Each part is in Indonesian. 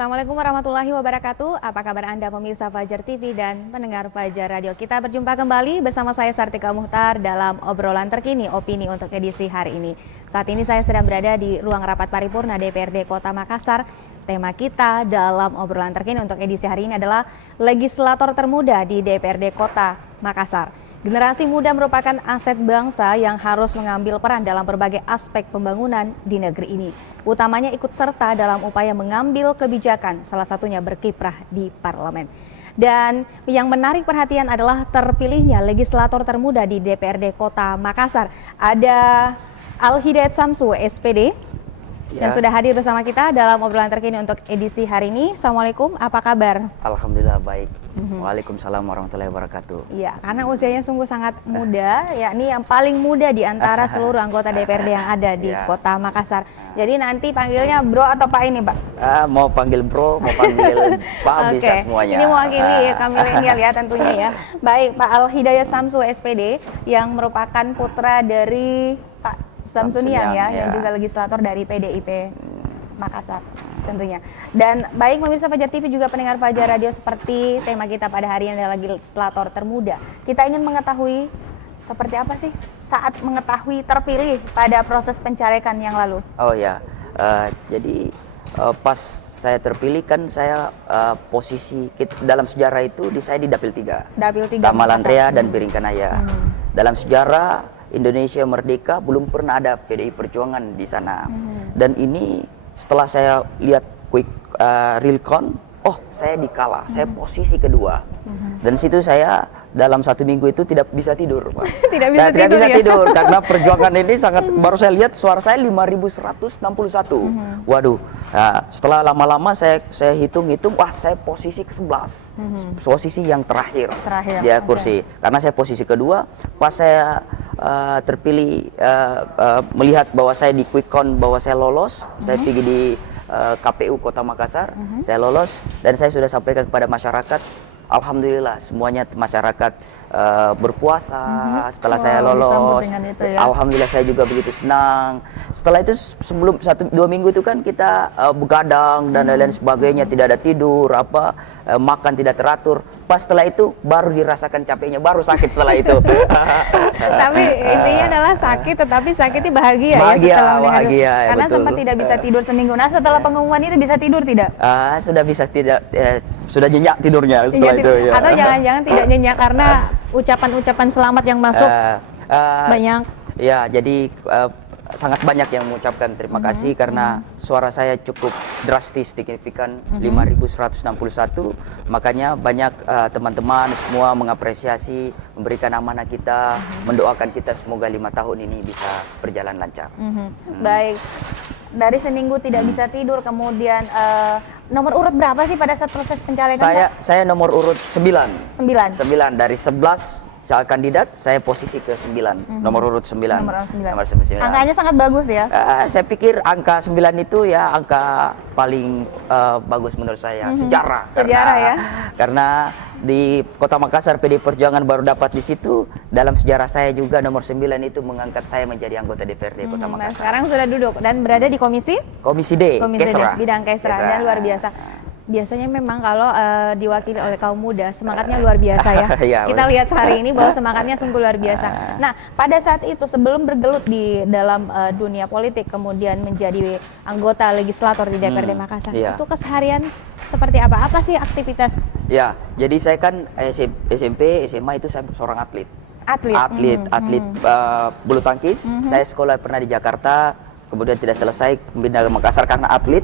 Assalamualaikum warahmatullahi wabarakatuh. Apa kabar Anda pemirsa Fajar TV dan pendengar Fajar Radio? Kita berjumpa kembali bersama saya Sartika Muhtar dalam obrolan terkini opini untuk edisi hari ini. Saat ini saya sedang berada di ruang rapat paripurna DPRD Kota Makassar. Tema kita dalam obrolan terkini untuk edisi hari ini adalah legislator termuda di DPRD Kota Makassar. Generasi muda merupakan aset bangsa yang harus mengambil peran dalam berbagai aspek pembangunan di negeri ini. Utamanya ikut serta dalam upaya mengambil kebijakan, salah satunya berkiprah di parlemen. Dan yang menarik perhatian adalah terpilihnya legislator termuda di DPRD Kota Makassar. Ada Al-Hidayat Samsu, SPD, yang sudah hadir bersama kita dalam obrolan terkini untuk edisi hari ini. Assalamualaikum, apa kabar? Alhamdulillah baik. Waalaikumsalam warahmatullahi wabarakatuh. Iya, karena usianya sungguh sangat muda, yakni yang paling muda di antara seluruh anggota DPRD yang ada di Kota Makassar. Jadi nanti panggilnya bro atau pak ini, Pak? Mau panggil bro, mau panggil pak, bisa semuanya. Ini mewakili kami milenial ya tentunya ya. Baik, Pak Al-Hidayat Samsu SPD yang merupakan putra dari Pak Samsunian ya, yang juga legislator dari PDIP Makassar tentunya. Dan baik pemirsa Fajar TV juga pendengar Fajar Radio, seperti tema kita pada hari ini adalah legislator termuda. Kita ingin mengetahui seperti apa sih saat mengetahui terpilih pada proses pencalekan yang lalu? Oh ya, jadi pas saya terpilih kan saya posisi dalam sejarah itu saya di Dapil 3. Dapil 3 Tamalan Rea dan Piringkanaya. Dalam sejarah Indonesia merdeka belum pernah ada PDI Perjuangan di sana. Dan ini setelah saya lihat quick real count, saya dikalah, saya posisi kedua. Dan situ saya dalam 1 minggu itu tidak bisa tidur, Pak. Tidak bisa tidur karena perjuangan ini sangat, baru saya lihat suara saya 5.161. Waduh. Nah, setelah lama-lama saya hitung-hitung, saya posisi ke-11. Posisi yang terakhir dia kursi. Karena saya posisi kedua, pas saya terpilih, melihat bahwa saya di quick count bahwa saya lolos, saya pergi di KPU Kota Makassar, saya lolos dan saya sudah sampaikan kepada masyarakat. Alhamdulillah semuanya masyarakat berpuasa setelah saya lolos. Alhamdulillah saya juga begitu senang. Setelah itu sebelum 1-2 minggu itu kan kita begadang dan lain-lain sebagainya, tidak ada tidur, makan tidak teratur. Pas setelah itu baru dirasakan capeknya, baru sakit setelah itu. Tapi intinya adalah sakit, tetapi sakitnya bahagia ya setelah mendengar itu. Karena betul. Sempat tidak bisa tidur seminggu. Nah setelah pengumuman itu bisa tidur tidak? Sudah bisa tidak, sudah nyenyak tidurnya setelah itu. Ya. Atau jangan-jangan tidak nyenyak karena ucapan-ucapan selamat yang masuk banyak. Ya, jadi sangat banyak yang mengucapkan terima kasih karena suara saya cukup drastis signifikan 5.161. Makanya banyak teman-teman semua mengapresiasi, memberikan amanah kita, mendoakan kita semoga 5 tahun ini bisa berjalan lancar. Baik, dari seminggu tidak bisa tidur, kemudian nomor urut berapa sih pada saat proses pencalekan? Saya nomor urut 9 dari 11 kandidat, saya posisi ke-9, nomor urut 9. Nomor 9. Angkanya sangat bagus ya? Saya pikir angka 9 itu ya angka paling bagus menurut saya, sejarah ya? Karena di Kota Makassar PD Perjuangan baru dapat di situ. Dalam sejarah saya juga nomor 9 itu mengangkat saya menjadi anggota DPRD Kota Makassar. Nah, sekarang sudah duduk dan berada di Komisi D, bidang Kesra. Dan luar biasa. Biasanya memang kalau diwakili oleh kaum muda, semangatnya luar biasa ya. Kita lihat hari ini bahwa semangatnya sungguh luar biasa. Nah, pada saat itu sebelum bergelut di dalam dunia politik, kemudian menjadi anggota legislator di DPRD Makassar, itu keseharian seperti apa? Apa sih aktivitas? Ya, jadi saya kan SMP, SMA itu saya seorang atlet. Atlet bulu tangkis. Saya sekolah pernah di Jakarta. Kemudian tidak selesai, pindah ke Makassar karena atlet.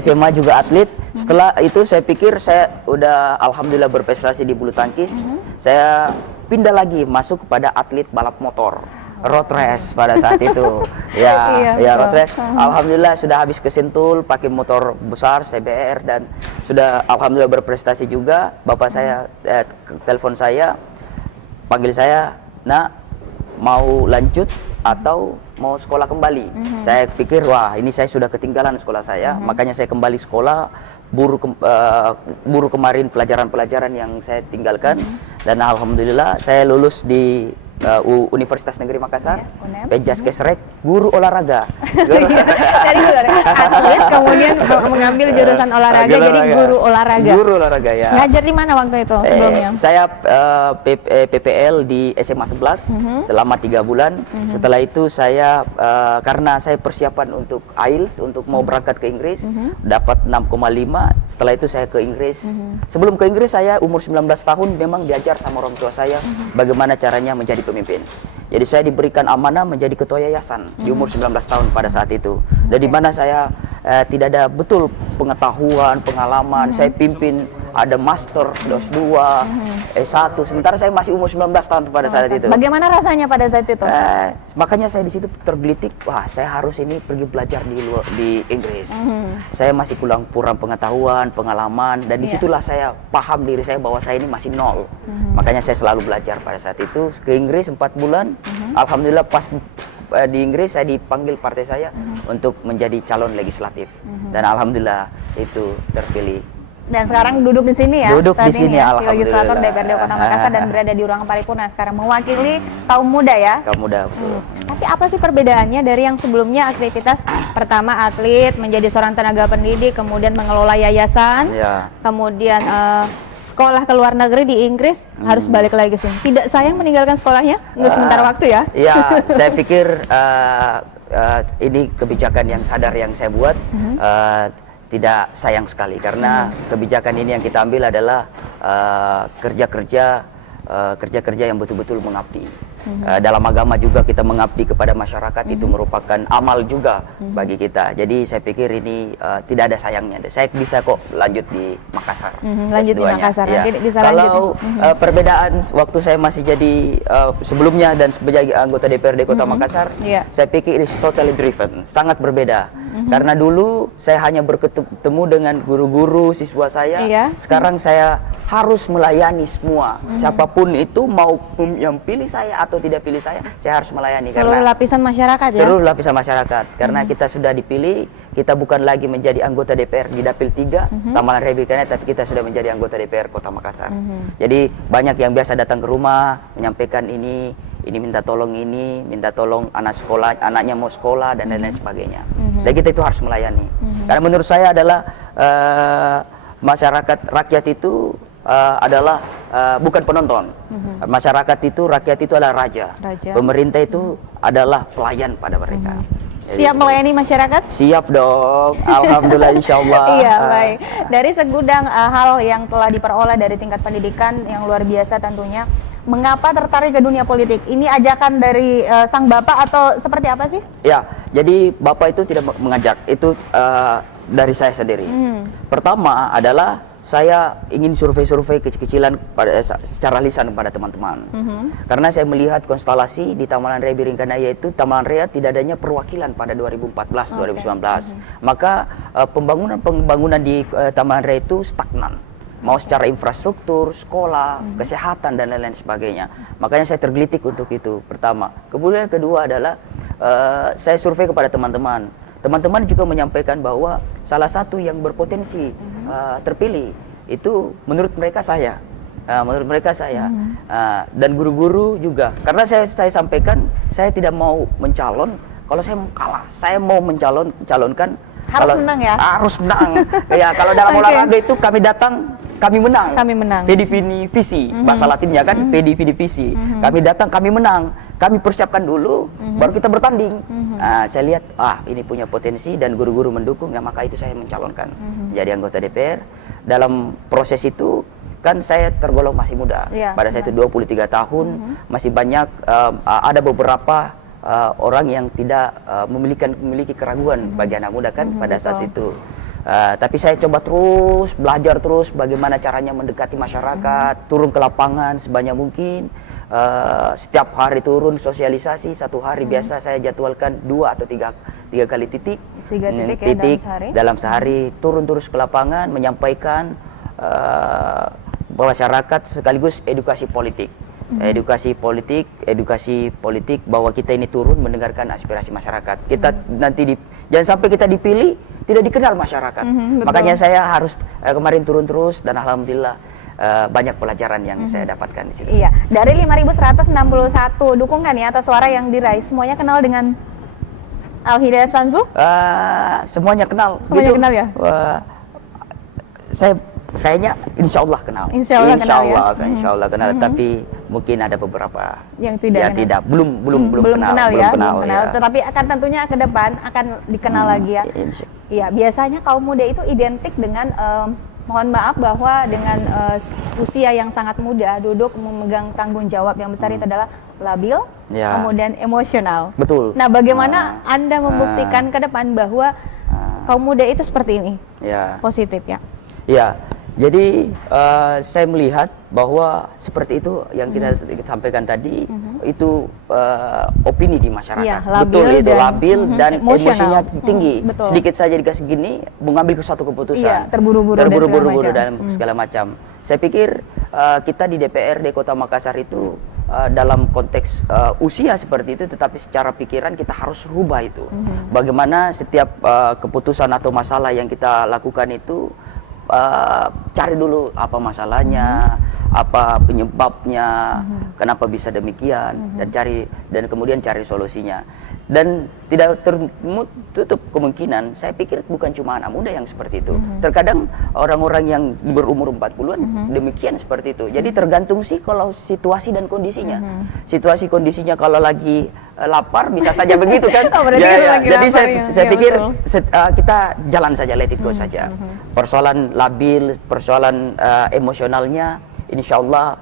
SMA juga atlet. Setelah itu saya pikir saya udah alhamdulillah berprestasi di bulu tangkis. Saya pindah lagi masuk kepada atlet balap motor, road race pada saat itu. Road race. Alhamdulillah sudah habis ke Sentul pakai motor besar CBR dan sudah alhamdulillah berprestasi juga. Bapak saya telepon saya, panggil saya, "Nak, mau lanjut atau mau sekolah kembali?" Saya pikir ini saya sudah ketinggalan sekolah saya, makanya saya kembali sekolah, buru kemarin pelajaran-pelajaran yang saya tinggalkan, dan alhamdulillah saya lulus di Universitas Negeri Makassar, UNEM. Penjas Kesrek, guru olahraga. Dari luar atlet kemudian mengambil jurusan olahraga jadi guru olahraga. Guru olahraga ya. Ngajar di mana waktu itu sebelumnya? Saya PPL di SMA 11 selama 3 bulan. Setelah itu saya karena saya persiapan untuk IELTS untuk mau berangkat ke Inggris, dapat 6,5. Setelah itu saya ke Inggris. Sebelum ke Inggris saya umur 19 tahun memang diajar sama orang tua saya bagaimana caranya menjadi pemimpin. Jadi saya diberikan amanah menjadi ketua yayasan di umur 19 tahun pada saat itu. Dan di mana saya tidak ada betul pengetahuan, pengalaman. Saya pimpin ada master, S2, S1. Sementara saya masih umur 19 tahun pada saat itu. Bagaimana rasanya pada saat itu? Makanya saya di situ tergelitik, wah saya harus ini pergi belajar di Inggris. Saya masih kurang pengetahuan, pengalaman, dan disitulah saya paham diri saya bahwa saya ini masih nol. Makanya saya selalu belajar pada saat itu. Ke Inggris 4 bulan, alhamdulillah pas di Inggris saya dipanggil partai saya untuk menjadi calon legislatif. Dan alhamdulillah itu terpilih. Dan sekarang duduk di sini ya, duduk saat di sini, ini ya, di alhamdulillah. legislator DPRD Kota Makassar dan berada di ruang paripurna sekarang mewakili kaum muda ya. Kaum muda, betul. Tapi apa sih perbedaannya dari yang sebelumnya aktivitas pertama atlet, menjadi seorang tenaga pendidik, kemudian mengelola yayasan, kemudian sekolah ke luar negeri di Inggris, harus balik lagi ke sini. Tidak sayang meninggalkan sekolahnya untuk sementara waktu ya? Iya, saya pikir ini kebijakan yang sadar yang saya buat. Tidak sayang sekali karena kebijakan ini yang kita ambil adalah kerja-kerja yang betul-betul mengabdi. Dalam agama juga kita mengabdi kepada masyarakat, itu merupakan amal juga bagi kita. Jadi saya pikir ini tidak ada sayangnya. Saya bisa kok lanjut di Makassar. Lanjut di Makassar, ya. nanti bisa Kalau lanjut. perbedaan waktu saya masih jadi sebelumnya dan sebagai anggota DPRD Kota Makassar, saya pikir it is totally driven, sangat berbeda. Karena dulu saya hanya bertemu dengan guru-guru siswa saya, sekarang saya harus melayani semua. Siapapun itu mau yang pilih saya atau tidak pilih saya harus melayani. Seluruh lapisan masyarakat ya? Seluruh lapisan masyarakat. Karena kita sudah dipilih, kita bukan lagi menjadi anggota DPR di Dapil 3, Tamalan Rebirkana, tapi kita sudah menjadi anggota DPR Kota Makassar. Jadi banyak yang biasa datang ke rumah, menyampaikan ini minta tolong minta tolong anak sekolah, anaknya mau sekolah, dan lain-lain sebagainya. Dan kita itu harus melayani. Karena menurut saya adalah masyarakat, rakyat itu adalah bukan penonton. Masyarakat itu, rakyat itu adalah raja. Pemerintah itu adalah pelayan pada mereka. Jadi, siap melayani masyarakat? Siap dong, alhamdulillah, insyaallah. Iya, baik. Dari segudang hal yang telah diperoleh dari tingkat pendidikan yang luar biasa tentunya, mengapa tertarik ke dunia politik? Ini ajakan dari sang bapak atau seperti apa sih? Ya, jadi bapak itu tidak mengajak, itu dari saya sendiri. Pertama adalah saya ingin survei-survei kecil-kecilan secara lisan kepada teman-teman. Karena saya melihat konstelasi di Tamalan Raya Biringkanaya itu, Tamalan Raya tidak adanya perwakilan pada 2014-2019. Maka pembangunan di Tamalan Raya itu stagnan. Mau secara infrastruktur, sekolah, kesehatan, dan lain-lain sebagainya. Makanya saya tergelitik untuk itu, pertama. Kemudian kedua adalah saya survei kepada teman-teman. Teman-teman juga menyampaikan bahwa salah satu yang berpotensi terpilih itu menurut mereka saya. Dan guru-guru juga. Karena saya sampaikan, saya tidak mau mencalon kalau saya mau kalah. Saya mau mencalonkan harus menang ya? Harus menang. Ya, kalau dalam olahraga itu kami datang, kami menang. Vidi visi, bahasa Latinnya kan, vidi visi. Kami datang, kami menang. Kami persiapkan dulu, baru kita bertanding. Nah, saya lihat, ini punya potensi dan guru-guru mendukung, ya maka itu saya mencalonkan jadi anggota DPR. Dalam proses itu, kan saya tergolong masih muda. Pada saat itu 23 tahun, masih banyak, ada beberapa orang yang tidak memiliki keraguan bagi anak muda kan pada saat itu. Tapi saya coba terus belajar bagaimana caranya mendekati masyarakat, turun ke lapangan sebanyak mungkin. Setiap hari turun sosialisasi, satu hari biasa saya jadwalkan 2 atau 3 kali titik dalam sehari, turun terus ke lapangan menyampaikan masyarakat sekaligus edukasi politik. Edukasi politik bahwa kita ini turun mendengarkan aspirasi masyarakat. Kita nanti jangan sampai kita dipilih tidak dikenal masyarakat. Makanya saya harus kemarin turun terus dan alhamdulillah banyak pelajaran yang saya dapatkan di situ. Iya, dari 5.161 dukungan ya atau suara yang diraih, semuanya kenal dengan Al Hidayat Sansu? Semuanya kenal. Semuanya kenal ya? Saya kayaknya insya Allah kenal. Insya Allah kenal ya? Insya Allah kenal. Tapi mungkin ada beberapa yang tidak kenal. belum kenal ya. Ya. Tetapi akan tentunya ke depan akan dikenal lagi ya. Iya, biasanya kaum muda itu identik dengan mohon maaf bahwa dengan usia yang sangat muda duduk memegang tanggung jawab yang besar itu adalah labil, kemudian emosional. Betul. Nah, bagaimana Anda membuktikan ke depan bahwa kaum muda itu seperti ini? Positif ya. Ya, jadi saya melihat bahwa seperti itu yang kita sampaikan tadi, itu opini di masyarakat. Betul, itu labil dan emosinya tinggi. Sedikit saja dikasih gini, mengambil suatu keputusan. Terburu-buru dan segala macam. Saya pikir kita di DPRD Kota Makassar itu dalam konteks usia seperti itu, tetapi secara pikiran kita harus rubah itu. Bagaimana setiap keputusan atau masalah yang kita lakukan itu, cari dulu apa masalahnya, apa penyebabnya, kenapa bisa demikian, dan kemudian cari solusinya. Dan tidak tertutup kemungkinan, saya pikir bukan cuma anak muda yang seperti itu. Terkadang orang-orang yang berumur 40-an demikian seperti itu. Jadi tergantung sih kalau situasi dan kondisinya. Situasi kondisinya kalau lagi lapar bisa saja begitu kan. Jadi saya pikir kita jalan saja, let it go saja. Persoalan labil, persoalan emosionalnya, insya Allah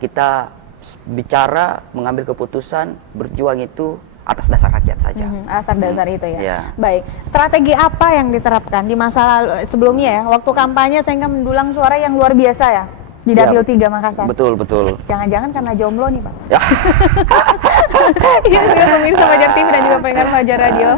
kita bicara, mengambil keputusan, berjuang itu atas dasar rakyat saja. Asal dasar itu ya. Baik, strategi apa yang diterapkan di masa lalu sebelumnya ya, waktu kampanye sehingga mendulang suara yang luar biasa ya di Dapil 3 Makassar? Betul. Jangan-jangan karena jomblo nih Pak? Iya, pemirsa Fajar TV dan juga pendengar Fajar Radio,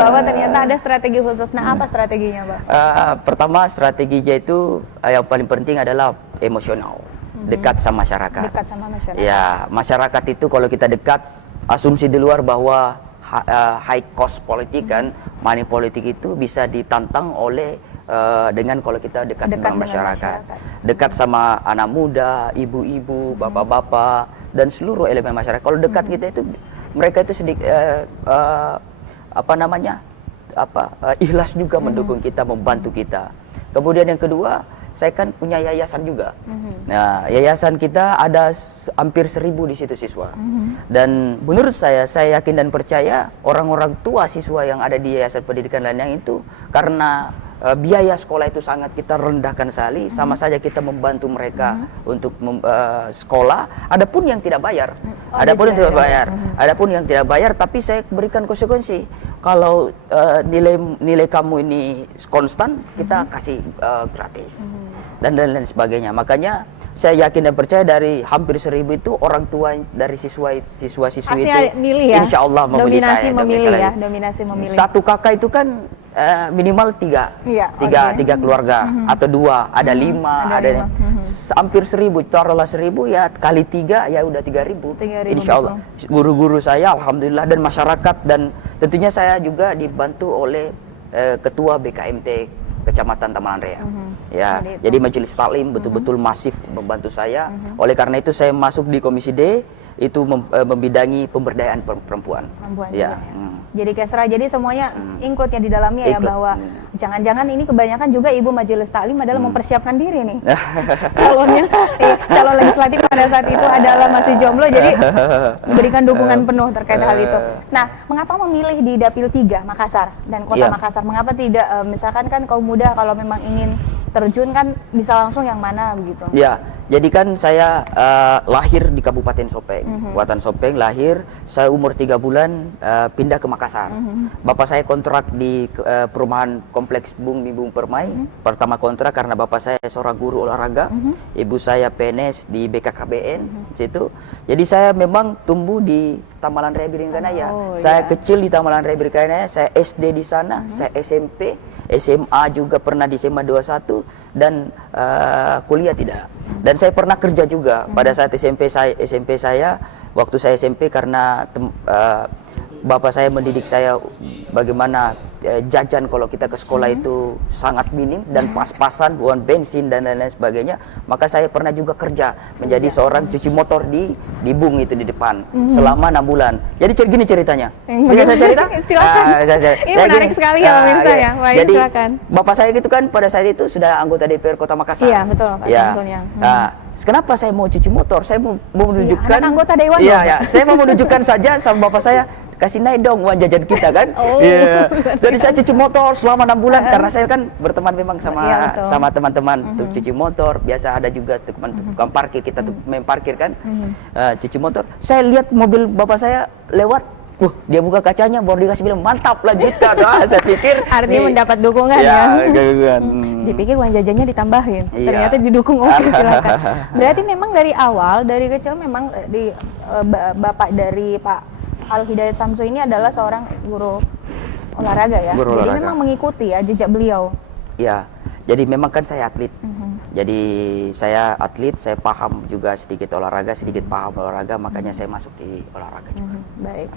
bahwa ternyata ada strategi khusus. Nah, apa strateginya Pak? Pertama, strateginya itu yang paling penting adalah emosional, dekat sama masyarakat. Dekat sama masyarakat. Ya, masyarakat itu kalau kita dekat, asumsi di luar bahwa high cost politik kan, money politik itu bisa ditantang oleh dengan kalau kita dekat dengan masyarakat, dekat sama anak muda, ibu-ibu, bapak-bapak, dan seluruh elemen masyarakat. Kalau dekat kita itu, mereka itu sedikit ikhlas juga mendukung kita, membantu kita. Kemudian yang kedua, saya kan punya yayasan juga. Nah, yayasan kita ada hampir 1.000 di situ siswa. Dan menurut saya yakin dan percaya orang-orang tua siswa yang ada di yayasan pendidikan lainnya itu, karena biaya sekolah itu sangat kita rendahkan sekali, sama saja kita membantu mereka untuk sekolah. Adapun yang tidak bayar, adapun yang tidak bayar, tapi saya berikan konsekuensi. Kalau nilai kamu ini konstan, kita kasih gratis dan lain sebagainya. Makanya saya yakin dan percaya dari hampir 1.000 itu orang tua dari siswa-siswi itu milih ya? Insya Allah memilih saya. Dominasi memilih. Satu kakak itu kan minimal tiga keluarga atau 2, ada 5, ada hampir 1.000, taruhlah 1.000 ya kali 3 ya udah 3.000. Insya Allah. Guru-guru saya alhamdulillah dan masyarakat, dan tentunya saya juga dibantu oleh ketua BKMT Kecamatan Tamalan Raya. Jadi majelis taklim betul-betul masif membantu saya. Oleh karena itu saya masuk di Komisi D, itu membidangi pemberdayaan perempuan. Jadi Kesra, jadi semuanya include ya di dalamnya ya, bahwa jangan-jangan ini kebanyakan juga ibu majelis taklim adalah mempersiapkan diri nih. Calon legislatif pada saat itu adalah masih jomblo, jadi memberikan dukungan penuh terkait hal itu. Nah, mengapa memilih di Dapil 3 Makassar dan Kota Makassar? Mengapa tidak misalkan kan kaum muda kalau memang ingin terjun kan bisa langsung yang mana begitu? Ya, jadi kan saya lahir di Kabupaten Sopeng, Kabupaten Sopeng lahir. Saya umur 3 bulan pindah ke Makassar. Bapak saya kontrak di perumahan kompleks Bumi Bung Permai. Pertama kontrak karena bapak saya seorang guru olahraga, ibu saya PNS di BKKBN situ. Jadi saya memang tumbuh di Tamalan Raya Biringkanaya. Saya kecil di Tamalan Raya Biringkanaya, saya SD di sana, saya SMP, SMA juga pernah di SMA 21 dan kuliah tidak. Dan saya pernah kerja juga pada saat SMP saya waktu saya SMP, karena bapak saya mendidik saya bagaimana jajan kalau kita ke sekolah itu sangat minim dan pas-pasan, uang bensin dan lain-lain sebagainya. Maka saya pernah juga kerja menjadi seorang cuci motor di Bung itu di depan selama 6 bulan. Jadi gini ceritanya. Bisa saya cerita? Silakan. Ini menarik sekali ya pemirsa ya. Baik, jadi silakan. bapak saya gitu kan pada saat itu sudah anggota DPR Kota Makassar. Iya betul Pak Samsul yang. Nah, kenapa saya mau cuci motor? Saya mau menunjukkan. Anak anggota dewan. Iya, ya. Saya mau menunjukkan saja sama bapak saya, kasih naik dong uang jajan kita kan. Jadi saya cuci motor selama 6 bulan karena saya kan berteman memang sama teman-teman untuk cuci motor. Biasa ada juga tukang parkir, kita main parkir kan. Cuci motor. Saya lihat mobil bapak saya lewat, dia buka kacanya baru dikasih bilang mantap lah Gita. Saya pikir artinya mendapat dukungan ya. Dipikir uang jajannya ditambahin, ternyata didukung. Oke, silakan. Berarti memang dari awal, dari kecil memang bapak dari Pak Al Hidayat Samsu ini adalah seorang guru olahraga ya. Guru jadi olahraga. memang mengikuti ya jejak beliau. Ya, jadi memang kan saya atlet. Jadi saya atlet, saya paham juga sedikit olahraga, sedikit paham olahraga, makanya saya masuk di olahraga juga. Baik.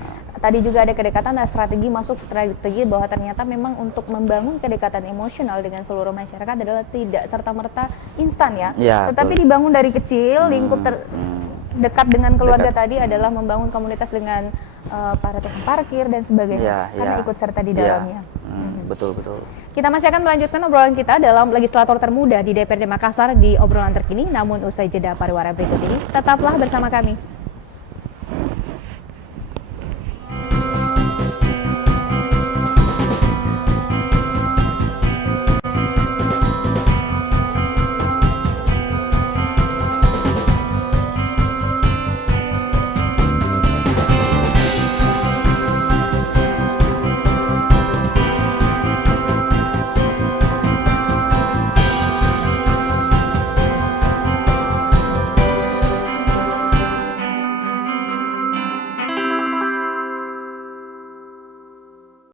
Tadi juga ada kedekatan dan strategi bahwa ternyata memang untuk membangun kedekatan emosional dengan seluruh masyarakat adalah tidak serta-merta instan ya. Tetapi dibangun dari kecil, lingkup dekat dengan keluarga tadi adalah membangun komunitas dengan para tukang parkir dan sebagainya, karena ikut serta di dalamnya. Betul. Kita masih akan melanjutkan obrolan kita dalam legislator termuda di DPRD Makassar di obrolan terkini, namun usai jeda pariwara berikut ini. Tetaplah bersama kami.